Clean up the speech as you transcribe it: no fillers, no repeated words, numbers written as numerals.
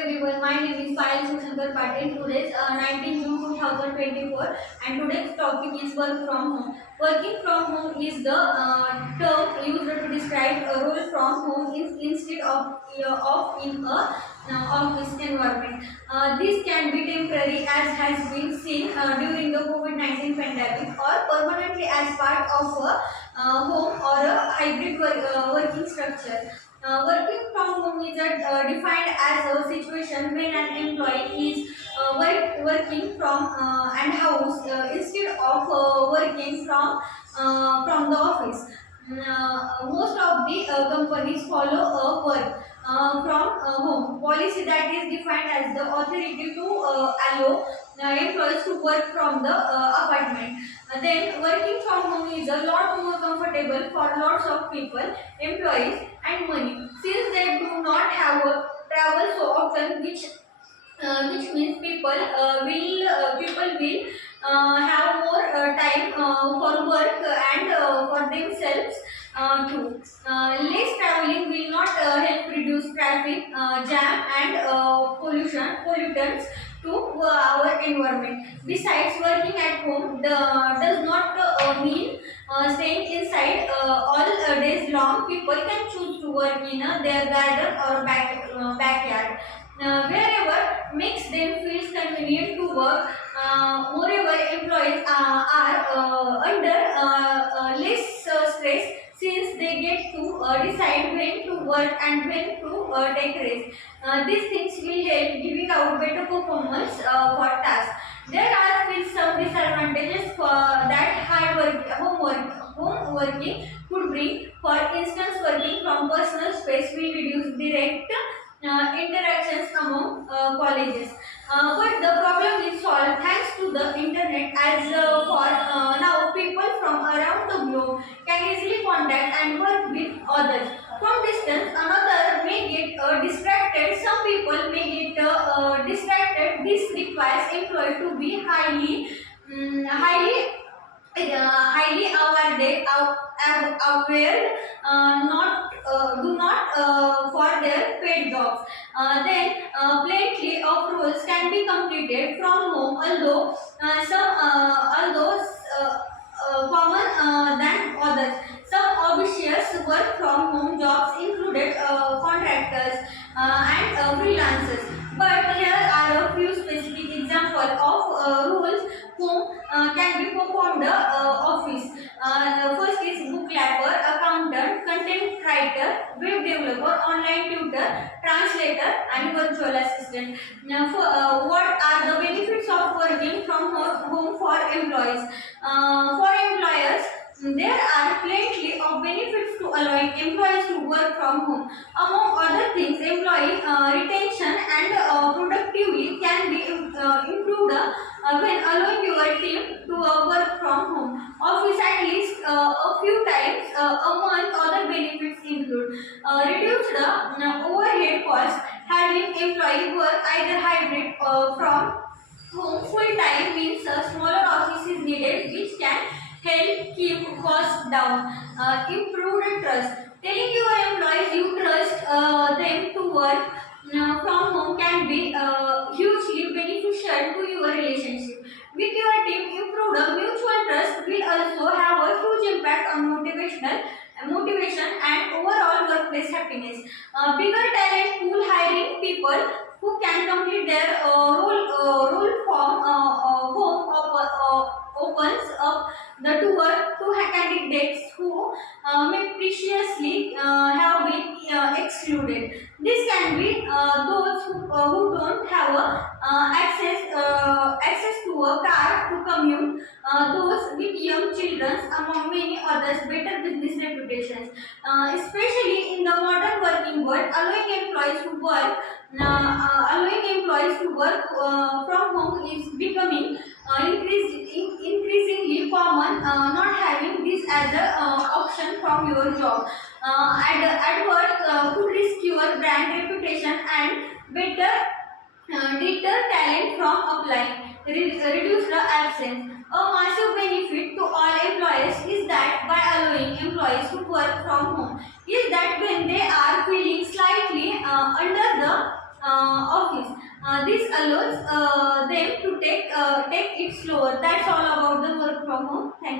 everyone, my name is Payal Sushankar Patil. Today's 19 June 2024 and today's topic is work from home. Working from home is the term used to describe a role from home instead of in a office environment. This can be temporary as has been seen during the COVID-19 pandemic or permanently as part of a home or a hybrid working structure. Working from home is defined as a situation when an employee is working from and house instead of working from the office. Most of the companies follow a work from home policy that is defined as the authority to allow employees to work from the apartment. Then working from home is a lot more comfortable for lots of people, employees and money, since they do not have travel so often, which means people will have more time for work and for themselves too. Less traveling will not help reduce traffic jam and pollutants to our environment. Besides, working at home does not mean staying inside all days long. People can choose to work in their garden or backyard, wherever makes them feel convenient to work. Moreover, employees are under less stress, since they get to decide when to work and when to take rest. These things will help giving out better performance for tasks. There are still some disadvantages that home working could bring. For instance, working from personal space will reduce direct interactions among colleges. But the problem is solved thanks to the internet, as for now people from around the globe can easily contact and work with others from distance. Another may get distracted. Some people may get distracted. This requires employee to be highly aware, not do not for their paid jobs. Plenty of roles can be completed from home, although common than others. Some obvious work from home jobs included contractors and freelancers. But here are a few specific examples of roles whom can be performed office. First is bookkeeper, accountant, content writer, web developer, online tutor, translator, and virtual assistant. Now, what are the benefits of working from home for employees? For employers, there are plenty of benefits to allowing employees to work from home. Among other things, employee retention and productivity can be improved when allowing your team to work from home office at least a few times a month. Other benefits include reduced overhead costs. Having employee work either hybrid from home full time means a smaller office is needed, which can help keep costs down. Improved trust. Telling your employees you trust them to work from home can be hugely beneficial to your relationship with your team. Improved mutual trust will also have a huge impact on motivation and overall workplace happiness. Bigger talent pool. Hiring people who can complete their role from home opens up the door to candidates who may previously have been excluded. This can be those who don't have access to a car to commute, those with young children, among many others. Better business reputations, especially in the modern working world, allowing employees to work from home is becoming increasingly common. Not having this as an option from your job at work could risk your brand reputation and better deter talent from applying. Reduce the absence. A massive benefit to all employees is that by allowing employees to work from home is that when they are feeling slightly under the office, office. This allows them to take it slower. That's all about the work from home. Thank you.